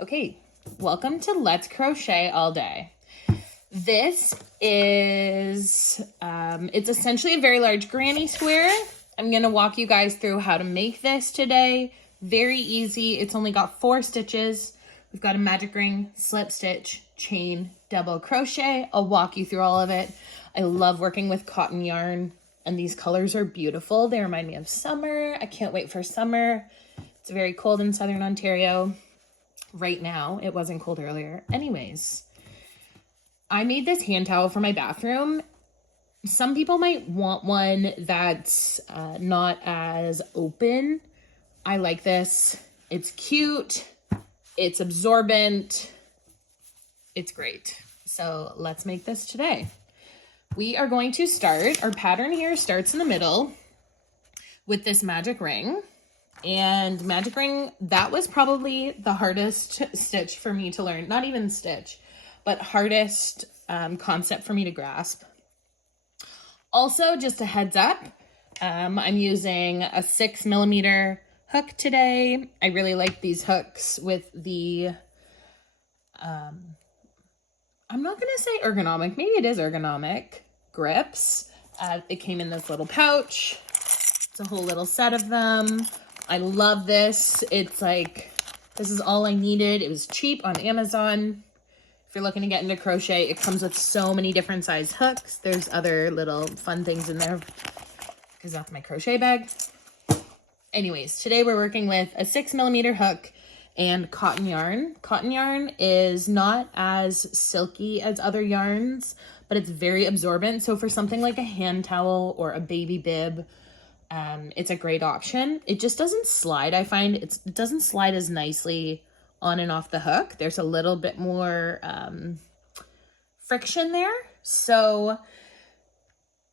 Okay, welcome to Let's Crochet All Day. This is, it's essentially a very large granny square. I'm going to walk you guys through how to make this today. Very easy. It's only got 4 stitches. We've got a magic ring, slip stitch, chain, double crochet. I'll walk you through all of it. I love working with cotton yarn, and these colors are beautiful. They remind me of summer. I can't wait for summer. It's very cold in Southern Ontario right now. It wasn't cold earlier. Anyways, I made this hand towel for my bathroom. Some people might want one that's not as open. I like this. It's cute. It's absorbent. It's great. So let's make this today. We are going to start, our pattern here starts in the middle with this magic ring. And magic ring, that was probably the hardest stitch for me to learn. Not even stitch, but hardest concept for me to grasp. Also, just a heads up, I'm using a 6mm hook today. I really like these hooks with the, I'm not going to say ergonomic, maybe it is ergonomic grips. It came in this little pouch. It's a whole little set of them. I love this. It's like, this is all I needed. It was cheap on Amazon. If you're looking to get into crochet, it comes with so many different size hooks. There's other little fun things in there because that's my crochet bag. Anyways, today we're working with a 6mm hook and cotton yarn. Cotton yarn is not as silky as other yarns, but it's very absorbent. So for something like a hand towel or a baby bib, it's a great option. It just doesn't slide. I find it doesn't slide as nicely on and off the hook. There's a little bit more friction there. So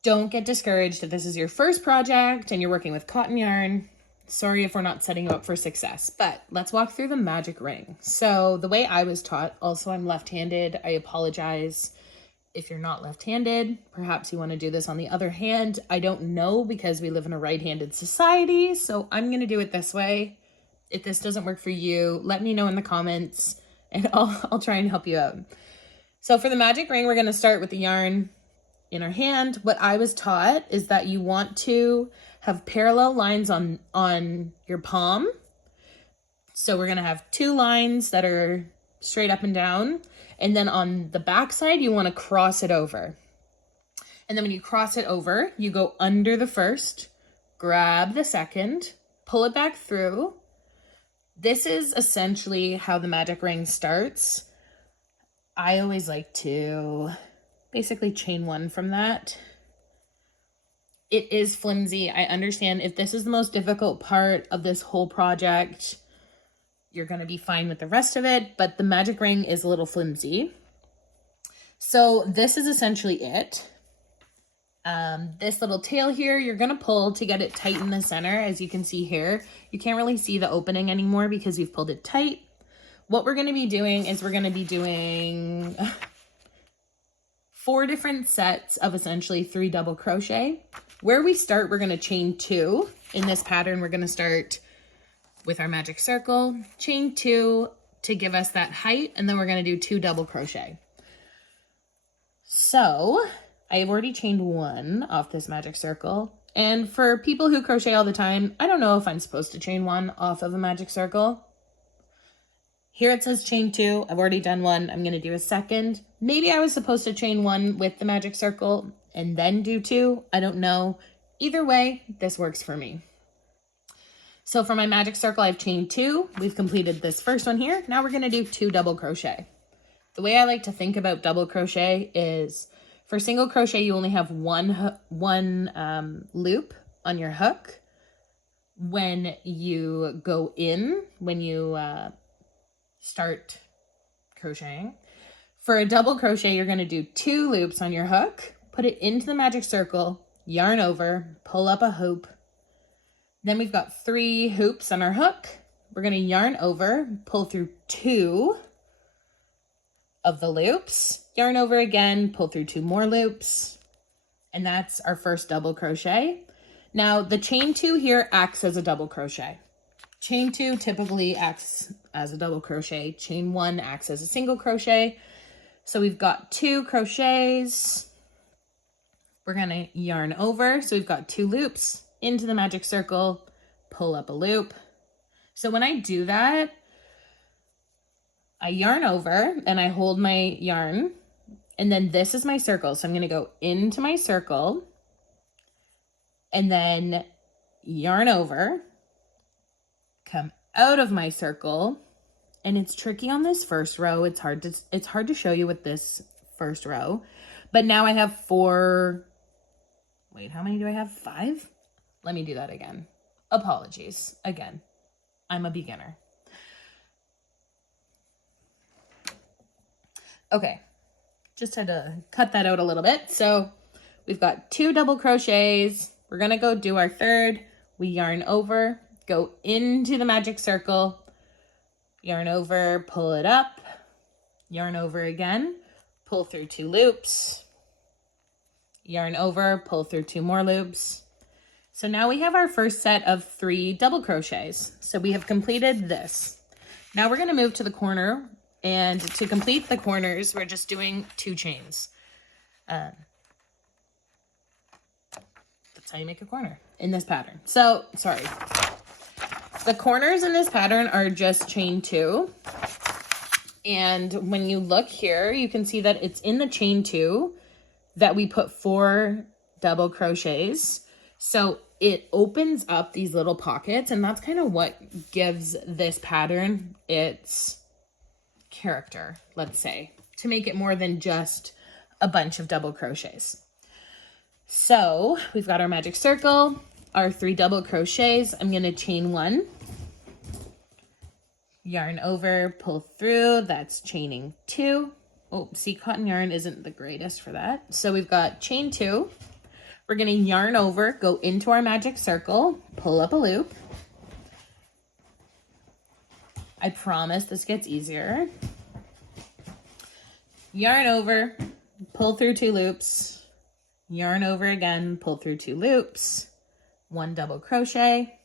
don't get discouraged if this is your first project and you're working with cotton yarn. Sorry if we're not setting you up for success, but let's walk through the magic ring. So the way I was taught, also I'm left-handed. I apologize if you're not left-handed. Perhaps you want to do this on the other hand. I don't know because we live in a right-handed society, so I'm going to do it this way. If this doesn't work for you, let me know in the comments and I'll try and help you out. So for the magic ring, we're going to start with the yarn in our hand. What I was taught is that you want to have parallel lines on your palm. So we're going to have 2 lines that are straight up and down. And then on the back side, you want to cross it over. And then when you cross it over, you go under the first, grab the second, pull it back through. This is essentially how the magic ring starts. I always like to basically chain 1 from that. It is flimsy. I understand if this is the most difficult part of this whole project, you're going to be fine with the rest of it, but the magic ring is a little flimsy. So this is essentially it. This little tail here, you're going to pull to get it tight in the center. As you can see here, you can't really see the opening anymore because we've pulled it tight. What we're going to be doing is we're going to be doing 4 different sets of essentially 3 double crochet. Where we start, we're going to chain 2. In this pattern, we're going to start with our magic circle, chain 2 to give us that height, and then we're going to do 2 double crochet. So I've already chained 1 off this magic circle. And for people who crochet all the time, I don't know if I'm supposed to chain 1 off of a magic circle. Here it says chain 2. I've already done 1. I'm going to do a second. Maybe I was supposed to chain 1 with the magic circle and then do 2. I don't know. Either way, this works for me. So for my magic circle, I've chained 2. We've completed this first one here. Now we're going to do 2 double crochet. The way I like to think about double crochet is for single crochet, you only have one loop on your hook. When you go in, when you start crocheting. For a double crochet, you're going to do 2 loops on your hook, put it into the magic circle, yarn over, pull up a hoop. Then we've got 3 hoops on our hook. We're going to yarn over, pull through 2 of the loops, yarn over again, pull through 2 more loops, and that's our first double crochet. Now the chain 2 here acts as a double crochet. Chain 2 typically acts as a double crochet. Chain 1 acts as a single crochet. So we've got 2 crochets. We're gonna yarn over. So we've got 2 loops into the magic circle, pull up a loop. So when I do that, I yarn over and I hold my yarn, and then this is my circle. So I'm gonna go into my circle and then yarn over, come out of my circle, and it's tricky on this first row. It's hard to show you with this first row, but now I have 4. Wait, how many do I have? 5? Let me do that again. Apologies. Again, I'm a beginner. Okay, just had to cut that out a little bit. So we've got 2 double crochets. We're gonna go do our 3rd. We yarn over, go into the magic circle, yarn over, pull it up, yarn over again, pull through 2 loops, yarn over, pull through 2 more loops. So now we have our first set of 3 double crochets. So we have completed this. Now we're gonna move to the corner, and to complete the corners, we're just doing 2 chains. That's how you make a corner in this pattern. So, sorry. The corners in this pattern are just chain 2. And when you look here, you can see that it's in the chain 2 that we put 4 double crochets. So it opens up these little pockets, and that's kind of what gives this pattern its character, let's say, to make it more than just a bunch of double crochets. So we've got our magic circle, our 3 double crochets. I'm going to chain 1, yarn over, pull through. That's chaining 2. Oh, see, cotton yarn isn't the greatest for that. So we've got chain 2. We're going to yarn over, go into our magic circle, pull up a loop. I promise this gets easier. Yarn over, pull through 2 loops, yarn over again, pull through 2 loops, 1 double crochet,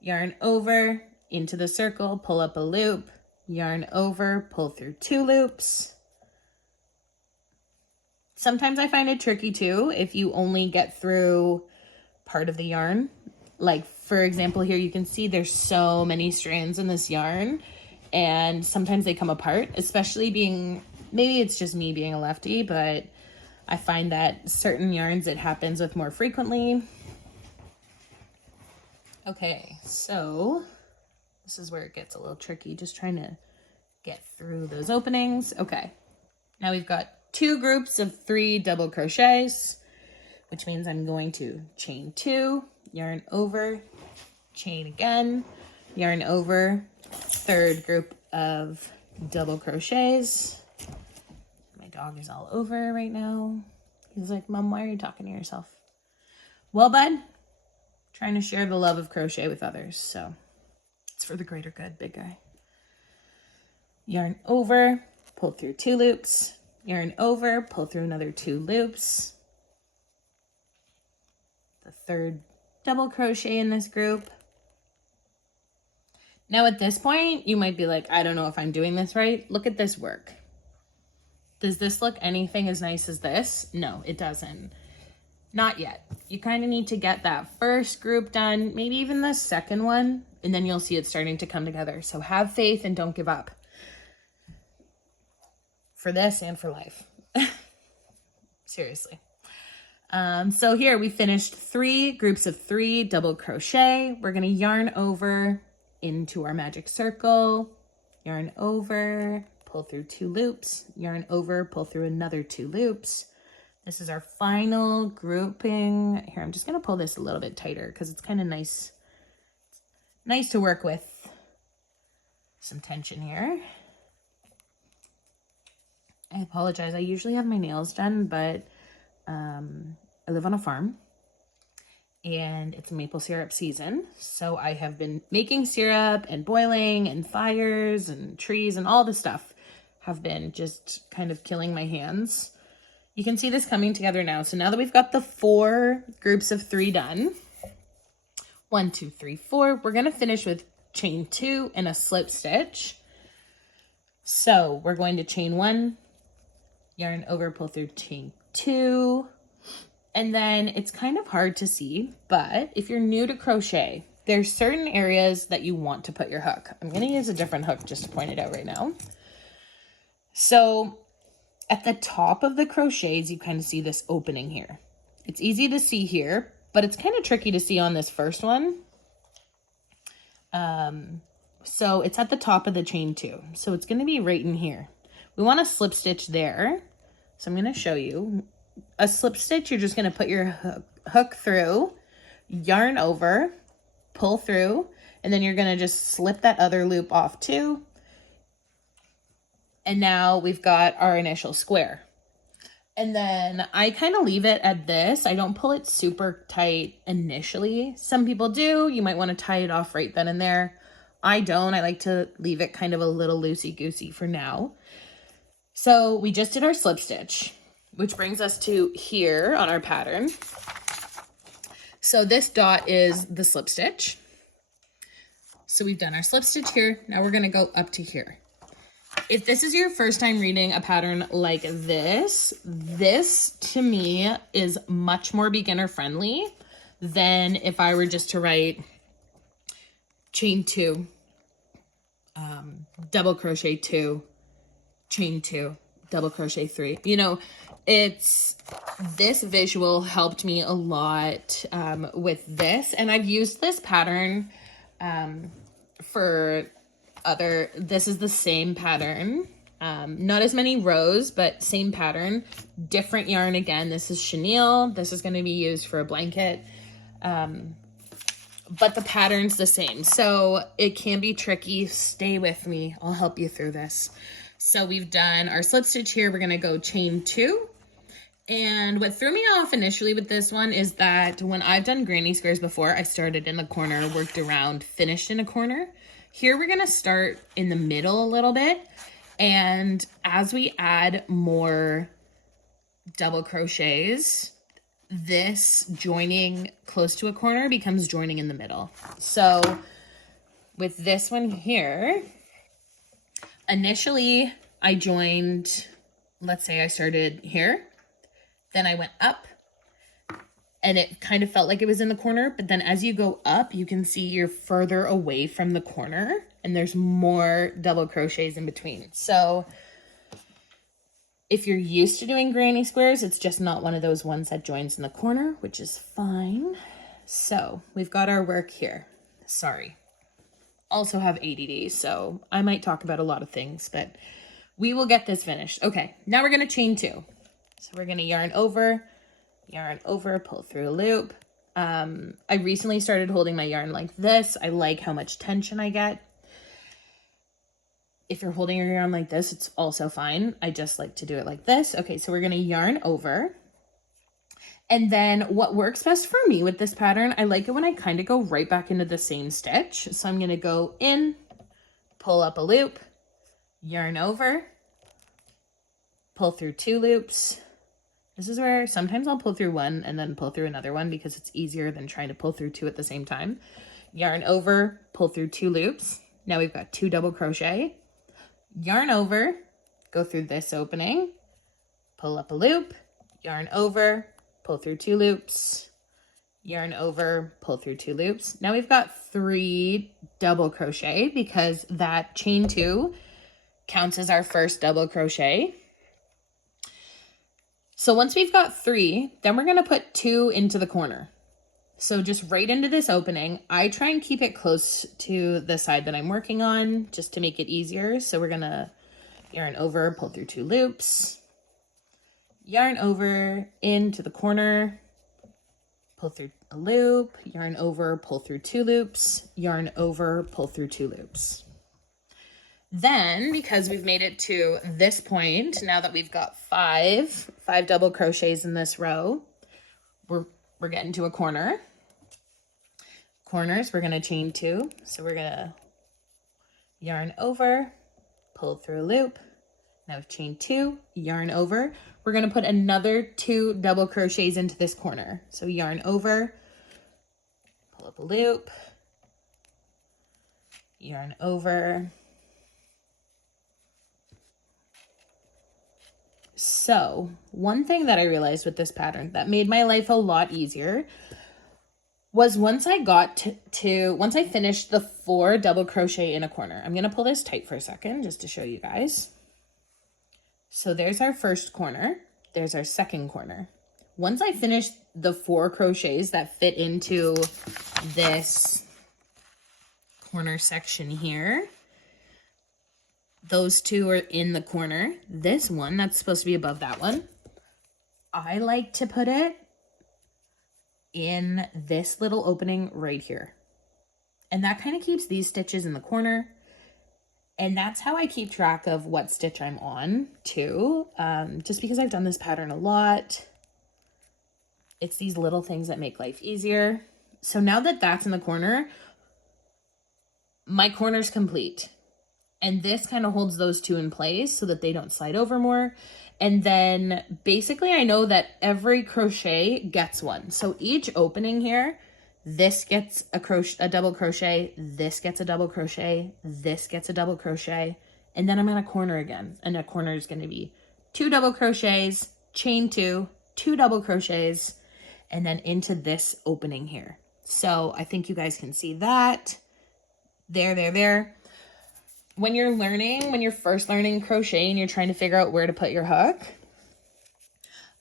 yarn over, into the circle, pull up a loop, yarn over, pull through 2 loops. Sometimes I find it tricky too if you only get through part of the yarn. Like, for example, here you can see there's so many strands in this yarn, and sometimes they come apart, especially being, maybe it's just me being a lefty, but I find that certain yarns it happens with more frequently. Okay, so this is where it gets a little tricky, just trying to get through those openings. Okay, now we've got 2 groups of 3 double crochets, which means I'm going to chain 2, yarn over, chain again, yarn over, 3rd group of double crochets. My dog is all over right now. He's like, Mom, why are you talking to yourself? Well, bud, trying to share the love of crochet with others, so it's for the greater good, big guy. Yarn over, pull through 2 loops, yarn over, pull through another 2 loops. The 3rd double crochet in this group. Now at this point, you might be like, I don't know if I'm doing this right. Look at this work. Does this look anything as nice as this? No, it doesn't. Not yet. You kind of need to get that first group done, maybe even the second one, and then you'll see it starting to come together. So have faith and don't give up. For this and for life. Seriously. So here we finished 3 groups of 3 double crochet. We're going to yarn over into our magic circle, yarn over, pull through 2 loops, yarn over, pull through another 2 loops. This is our final grouping. Here, I'm just going to pull this a little bit tighter because it's kind of nice to work with some tension here. I apologize. I usually have my nails done, but I live on a farm and it's maple syrup season. So I have been making syrup and boiling, and fires and trees and all this stuff have been just kind of killing my hands. You can see this coming together now. So now that we've got the 4 groups of 3 done, 1, 2, 3, 4, we're going to finish with chain 2 and a slip stitch. So we're going to chain 1, yarn over, pull through, chain 2, and then it's kind of hard to see, but if you're new to crochet, there's certain areas that you want to put your hook. I'm going to use a different hook just to point it out right now. So at the top of the crochets, you kind of see this opening here. It's easy to see here, but it's kind of tricky to see on this first one. So it's at the top of the chain 2. So it's going to be right in here. We want to slip stitch there. So I'm going to show you. A slip stitch, you're just going to put your hook through, yarn over, pull through, and then you're going to just slip that other loop off too. And now we've got our initial square. And then I kind of leave it at this. I don't pull it super tight initially. Some people do. You might want to tie it off right then and there. I don't. I like to leave it kind of a little loosey-goosey for now. So we just did our slip stitch, which brings us to here on our pattern. So this dot is the slip stitch. So we've done our slip stitch here. Now we're going to go up to here. If this is your first time reading a pattern like this to me is much more beginner friendly than if I were just to write chain 2, double crochet 2, chain 2, double crochet 3. You know, this visual helped me a lot with this, and I've used this pattern for this is the same pattern, not as many rows, but same pattern, different yarn. Again, this is chenille. This is going to be used for a blanket, but the pattern's the same. So it can be tricky. Stay with me. I'll help you through this. So we've done our slip stitch here. We're going to go chain 2. And what threw me off initially with this one is that when I've done granny squares before, I started in the corner, worked around, finished in a corner. Here we're going to start in the middle a little bit, and as we add more double crochets, this joining close to a corner becomes joining in the middle. So with this one here, initially I joined, let's say I started here, then I went up, and it kind of felt like it was in the corner, but then as you go up, you can see you're further away from the corner and there's more double crochets in between. So if you're used to doing granny squares, it's just not one of those ones that joins in the corner, which is fine. So we've got our work here. Sorry. Also have ADD, so I might talk about a lot of things, but we will get this finished. Okay, now we're going to chain 2. So we're going to yarn over, pull through a loop. I recently started holding my yarn like this. I like how much tension I get. If you're holding your yarn like this, it's also fine. I just like to do it like this. Okay, so we're going to yarn over. And then what works best for me with this pattern, I like it when I kind of go right back into the same stitch. So I'm going to go in, pull up a loop, yarn over, pull through 2 loops. This is where sometimes I'll pull through one and then pull through another one because it's easier than trying to pull through 2 at the same time. Yarn over, pull through 2 loops. Now we've got 2 double crochet. Yarn over, go through this opening, pull up a loop, yarn over, pull through 2 loops, yarn over, pull through 2 loops. Now we've got 3 double crochet because that chain 2 counts as our first double crochet. So once we've got 3, then we're going to put 2 into the corner. So just right into this opening. I try and keep it close to the side that I'm working on just to make it easier. So we're going to yarn over, pull through 2 loops, yarn over into the corner, pull through a loop, yarn over, pull through 2 loops, yarn over, pull through 2 loops. Then, because we've made it to this point, now that we've got 5 double crochets in this row, we're getting to a corner. Corners, we're going to chain 2. So we're going to yarn over, pull through a loop. Now we've chained 2, yarn over. We're going to put another 2 double crochets into this corner. So yarn over, pull up a loop, yarn over. So one thing that I realized with this pattern that made my life a lot easier was once I got once I finished the 4 double crochet in a corner. I'm going to pull this tight for a second just to show you guys. So there's our first corner. There's our second corner. Once I finished the 4 crochets that fit into this corner section here, those 2 are in the corner. This one, that's supposed to be above that one, I like to put it in this little opening right here. And that kind of keeps these stitches in the corner. And that's how I keep track of what stitch I'm on too. Just because I've done this pattern a lot, it's these little things that make life easier. So now that that's in the corner, my corner's complete. And this kind of holds those 2 in place so that they don't slide over more. And then basically I know that every crochet gets one. So each opening here, this gets a double crochet, this gets a double crochet, this gets a double crochet, and then I'm in a corner again. And a corner is going to be 2 double crochets, chain 2, 2 double crochets, and then into this opening here. So I think you guys can see that. There. When you're first learning crochet and you're trying to figure out where to put your hook,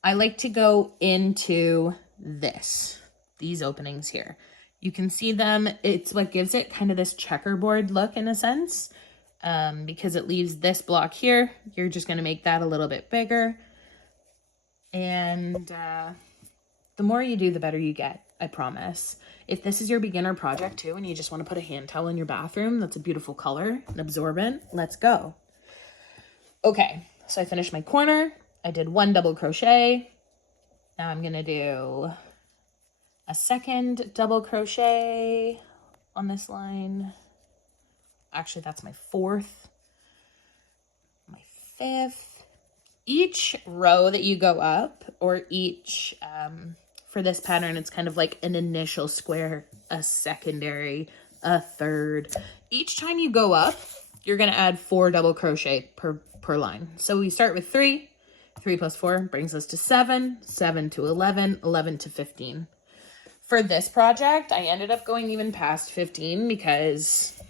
I like to go into these openings here. You can see them. It's what gives it kind of this checkerboard look in a sense, because it leaves this block here. You're just going to make that a little bit bigger. And the more you do, the better you get, I promise. If this is your beginner project too, and you just want to put a hand towel in your bathroom, that's a beautiful color and absorbent, let's go. Okay, so I finished my corner. I did 1 double crochet. Now I'm going to do a second double crochet on this line. Actually, that's my 4th, my 5th. Each row that you go up, or each, for this pattern, it's kind of like an initial square, a secondary, a third. Each time you go up, you're going to add 4 double crochet per line. So we start with 3. 3 plus 4 brings us to 7. 7 to 11. 11 to 15. For this project, I ended up going even past 15 because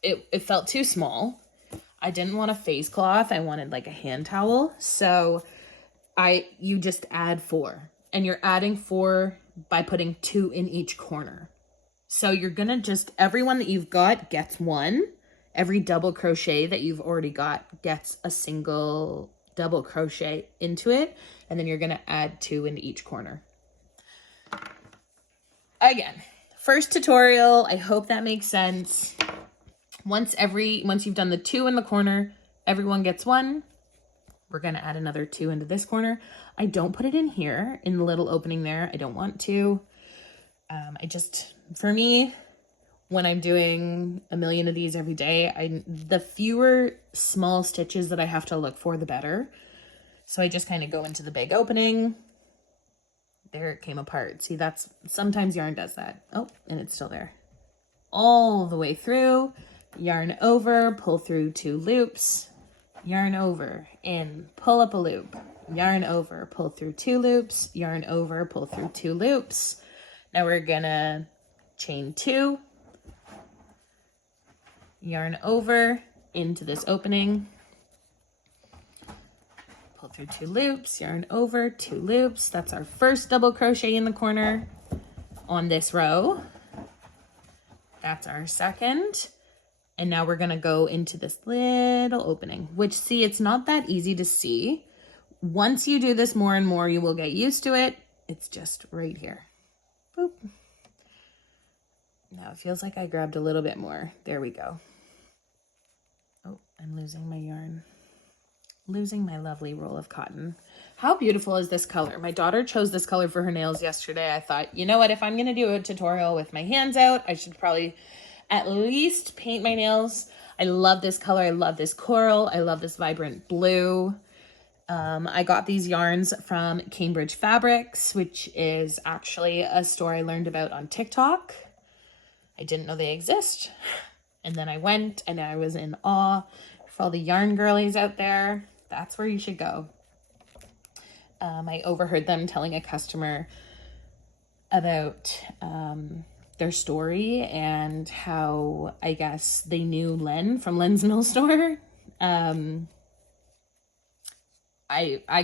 it felt too small. I didn't want a face cloth. I wanted like a hand towel. So you just add 4. And you're adding 4 by putting 2 in each corner. So you're going to just, every one that you've got gets 1. Every double crochet that you've already got gets a single double crochet into it. And then you're going to add 2 into each corner. Again, first tutorial. I hope that makes sense. Once you've done the 2 in the corner, everyone gets 1. We're going to add another 2 into this corner. I don't put it in here in the little opening there. I don't want to. For me, when I'm doing a million of these every day, the fewer small stitches that I have to look for, the better. So I just kind of go into the big opening. There it came apart. See, sometimes yarn does that. Oh, and it's still there. All the way through, yarn over, pull through 2 loops, yarn over, in, pull up a loop, yarn over, pull through 2 loops, yarn over, pull through 2 loops. Now we're gonna chain 2, yarn over into this opening, pull through 2 loops, yarn over, 2 loops. That's our first double crochet in the corner on this row. That's our second. And now we're gonna go into this little opening, which, see, it's not that easy to see. Once you do this more and more, you will get used to it. It's just right here. Boop. Now it feels like I grabbed a little bit more. There we go. Oh, I'm losing my yarn. Losing my lovely roll of cotton. How beautiful is this color? My daughter chose this color for her nails yesterday. I thought, you know what, if I'm gonna do a tutorial with my hands out, I should probably at least paint my nails. I love this color. I love this coral. I love this vibrant blue. I got these yarns from Cambridge Fabrics, which is actually a store I learned about on TikTok. I didn't know they exist. And then I went and I was in awe for all the yarn girlies out there. That's where you should go. I overheard them telling a customer about their story and how, I guess, they knew Len from Len's Mill Store. I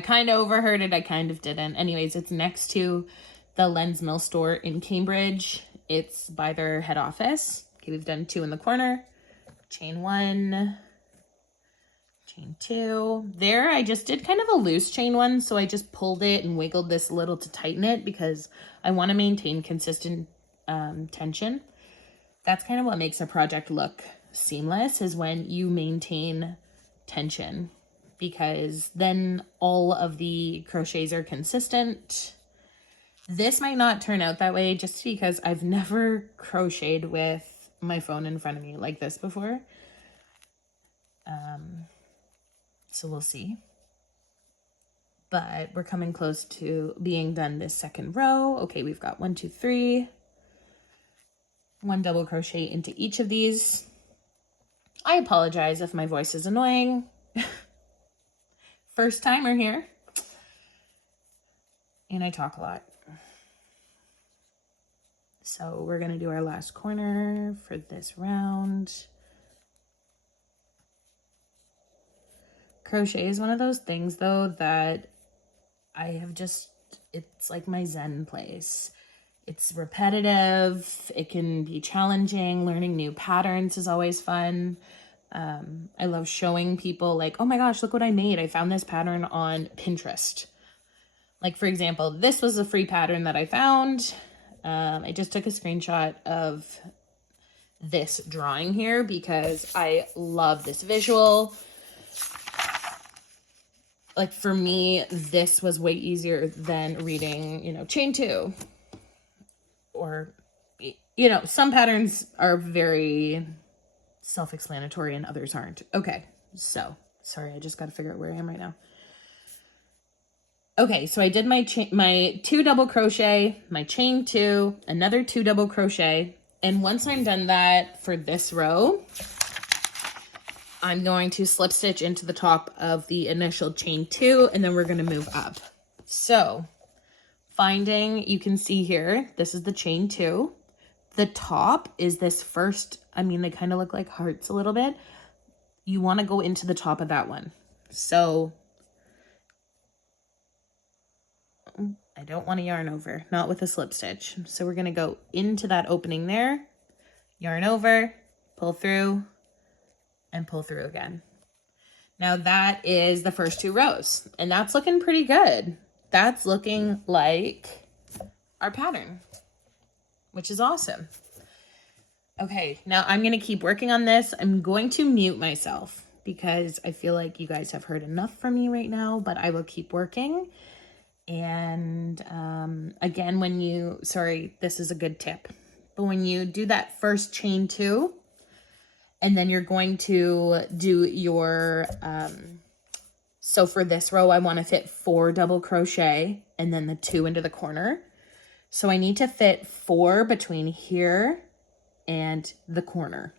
kind of overheard it. I kind of didn't. Anyways, it's next to the Len's Mill Store in Cambridge. It's by their head office. Okay, we've done 2 in the corner. Chain 1, chain 2. There, I just did kind of a loose chain 1, so I just pulled it and wiggled this a little to tighten it because I want to maintain consistent tension. That's kind of what makes a project look seamless, is when you maintain tension, because then all of the crochets are consistent. This might not turn out that way just because I've never crocheted with my phone in front of me like this before. So we'll see. But we're coming close to being done this second row. Okay, we've got 1, 2, 3. 1 double crochet into each of these. I apologize if my voice is annoying. First timer here. And I talk a lot. So we're going to do our last corner for this round. Crochet is one of those things, though, that I have just, it's like my Zen place. It's repetitive. It can be challenging. Learning new patterns is always fun. I love showing people like, oh my gosh, look what I made. I found this pattern on Pinterest. Like, for example, this was a free pattern that I found. I just took a screenshot of this drawing here because I love this visual. Like, for me, this was way easier than reading, you know, chain 2. Or, you know, some patterns are very self-explanatory and others aren't. Okay, so, sorry, I just got to figure out where I am right now. Okay, so I did my 2 double crochet, my chain 2, another 2 double crochet. And once I'm done that for this row, I'm going to slip stitch into the top of the initial chain 2, and then we're going to move up. So finding, you can see here, this is the chain 2. The top is this first, I mean, they kind of look like hearts a little bit. You want to go into the top of that one. So I don't want to yarn over, not with a slip stitch. So we're going to go into that opening there, yarn over, pull through, and pull through again. Now that is the first 2 rows, and that's looking pretty good. That's looking like our pattern, which is awesome. Okay, now I'm going to keep working on this. I'm going to mute myself because I feel like you guys have heard enough from me right now, but I will keep working. And again, when you, sorry, this is a good tip, but when you do that first chain 2, and then you're going to do your, so for this row, I want to fit 4 double crochet and then the 2 into the corner. So I need to fit 4 between here and the corner.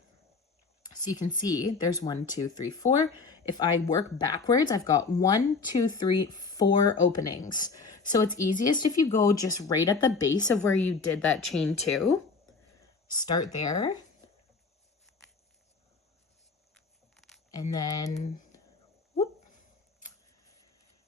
So you can see there's 1, 2, 3, 4. If I work backwards, I've got 1, 2, 3, 4 openings. So it's easiest if you go just right at the base of where you did that chain 2. Start there. And then, whoop.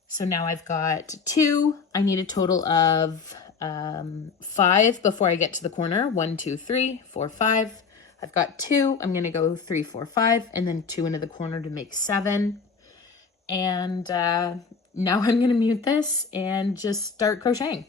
So now I've got 2. I need a total of 5 before I get to the corner. 1, 2, 3, 4, 5. I've got 2. I'm going to go 3, 4, 5, and then 2 into the corner to make 7. And now I'm going to mute this and just start crocheting.